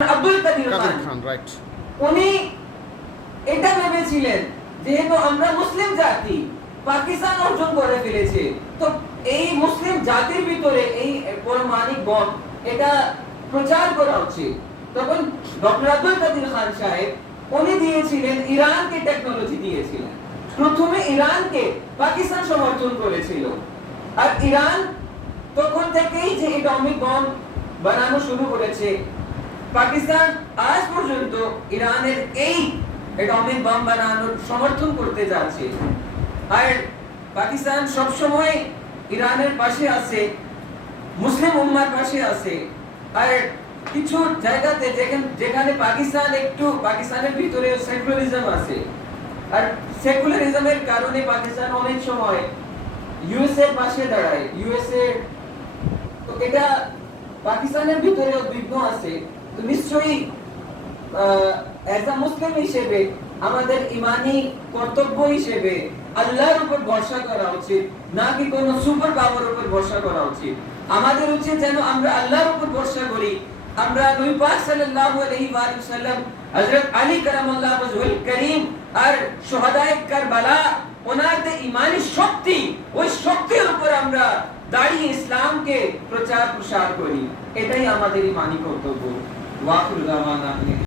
আব্দুল কাদের খান right. উনি এটা ভেবেছিলেন যেহেতু আমরা মুসলিম জাতি পাকিস্তান অর্জন করে ফেলেছে, তো এই মুসলিম জাতির ভিতরে এই পারমাণবিক বম এটা প্রচার করা উচিত। তখন ডক্টর আব্দুল কাদের খান সাহেব উনি দিয়েছিলেন, ইরানকে টেকনোলজি দিয়েছিলেন। প্রথমে ইরানকে পাকিস্তান সমর্থন করেছিল, আর ইরান তখন থেকেই যে অ্যাটমিক বম বানানো শুরু করেছে। পাকিস্তান আজ পর্যন্ত ইরানের এই অ্যাটমিক বম বানানোর সমর্থন করতে যাচ্ছে, আর পাকিস্তান সব সময় ইরানের পাশে আছে, মুসলিম উম্মার পাশে আছে। আর কিছু জায়গাতে যেখানে পাকিস্তানের ভিতরে সেকুলারিজম আছে, আর সেকুলারিজমের কারণে পাকিস্তান অনেক সময় ইউএসএ এর পাশে দাঁড়ায়। ইউএসএ তো এটা পাকিস্তানের ভিতরে উদ্বিগ্ন আছে। তো নিশ্চয়ই এজ আ মুসলিম হিসেবে আমাদের ইমানি কর্তব্য হিসেবে আল্লাহর উপর ভরসা করা উচিত, নাকি কোনো সুপার পাওয়ার উপর ভরসা করা উচিত। আমাদের উচিত যেন আমরা আল্লাহর উপর ভরসা করি। আমরা নবী পাক সাল্লাল্লাহু আলাইহি ওয়াসাল্লাম, হযরত আলী কারামাল্লাহু ওয়াজহুল কারীম আর শুহাদায়ে কারবালা, ওনাদের ইমানি শক্তি, ওই শক্তির উপর আমরা দাঁড়িয়ে ইসলামকে প্রচার প্রসার করি। এটাই আমাদের ইমানি কর্তব্য। ওয়া আখিরু দাওয়ানা